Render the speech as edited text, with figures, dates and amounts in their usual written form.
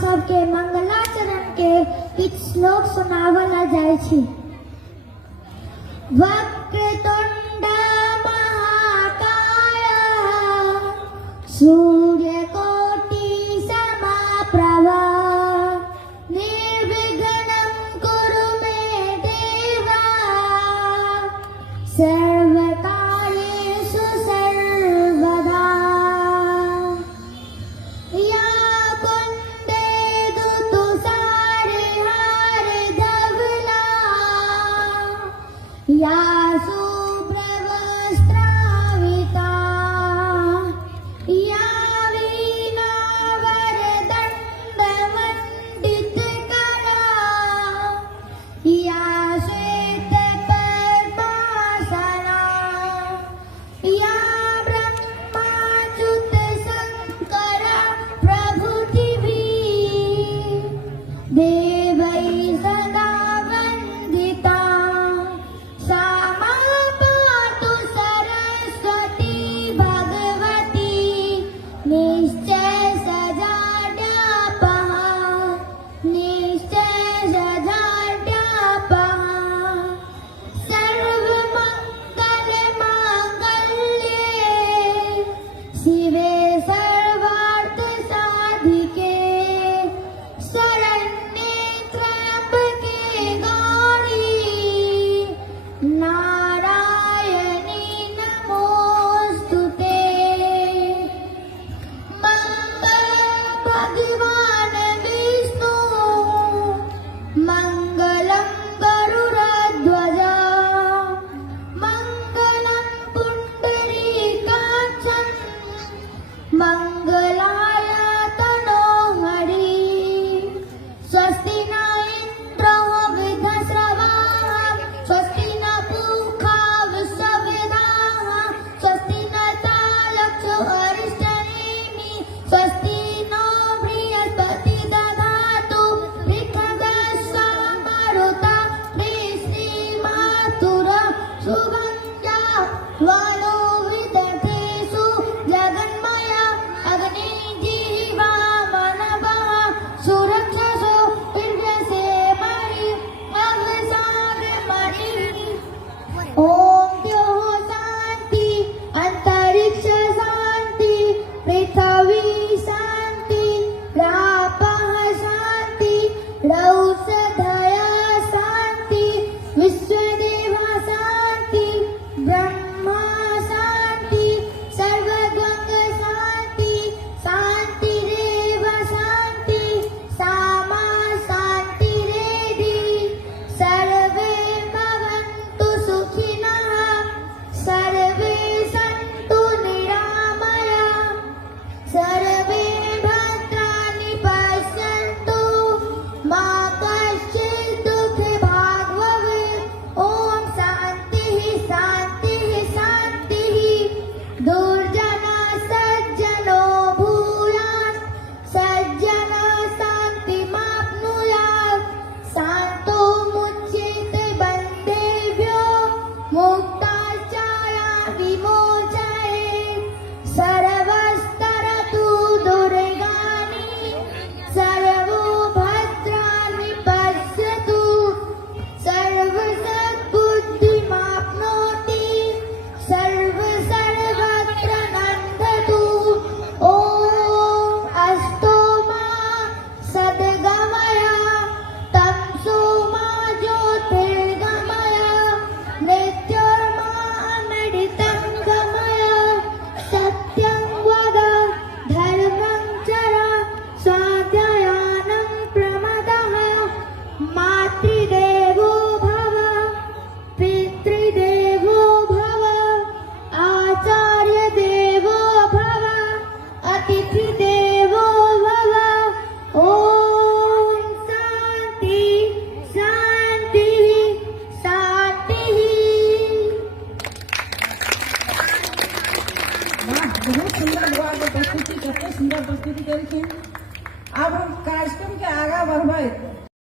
सबके मंगलाचरण के किछ श्लोक सुनावला जाय छी। वक्रतुंड महाकाय सूर्यकोटि समप्रभ निर्विघ्नं कुरु मे देव सर्वकार्येषु सर्वदा। या कुन्देन्दु तुषारहार धवला या शुभ्रवस्त्रान्विता या वीणावरदण्डमण्डितकरा या श्वेतपद्मासना या ब्रह्माच्युतशङ्कर प्रभृतिभिः देवैः सदा वन्दिता। सा मां पातु सरस्वती भगवती निश्चय सजाड्यापहा निश्चय सजाड्यापहा। सर्वमङ्गलमाङ्गल्ये शिवे सर्वार्थसाधिके शरण्ये त्र्यम्बके गौरी नारायणी नमोऽस्तुते। मङ्गलं भगवान् विष्णु मङ्गलं गरुडध्वज मङ्गलं पुण्डरीकाक्षं मङ्गलाय तनोहरि। स्वस्ति न इन्द्रो वृद्धश्रवाः स्वस्ति न पूषा विश्ववेदाः स्वस्ति न तार्क्ष्यो अरिष्टनेमिः स्वस्ति नो बृहस्पतिः दधातु ऋक्खगस्वमरुता श्रीमातुरः शुभं वनो विदधेषु जगन्मया अग्निजीवा मनवः सुरक्षसो इन्द्रसेमहि अवसागमणिः। ओम द्योः शांति अंतरिक्ष शांति पृथ्वी शांति रापः शांति रौषधय शांति विश्वदेवा शांति ब्रह्मा शांति सर्वगंग शांति शांतिरेव शांति सामा शांतिरेधि। सर्वे भवन्तु सुखिनः सर्वे सन्तु निरामयाः सर्वे भद्राणि पश्यन्तु मा कश्चित् दुःखभाग् भवेत्। ॐ शान्तिः शान्तिः शान्तिः। दुर्जनः सज्जनो भूयात् सज्जनः शान्तिमाप्नुयात् शान्तो मुच्यते बन्धेभ्यो मुक्ताश्चाया विमोचयेत्। सर्वस्तरतु दुर्गाणि सर्वो भद्राणि पश्यतु सर्वसद्बुद्धिमाप्नोति सर्वत्र नन्दतु। ॐ अस्तो मा सद्गमय तमसो मा ज्योतिर्गमय मृत्योर्मा अमृतं गमय। सत्यं वद धर्मं चर स्वाध्यायानं प्रमदः। मातृदेवो भव पितृदेवो भव आचार्यदेवो भव अतिथिदेवो भव। ॐ शान्ति शान्तिः शान्तिः। वाह, बहुत सुंदर प्रस्तुति, कते सुंदर प्रस्तुति करी। अब हम कार्यक्रम के आगा बढ़बे।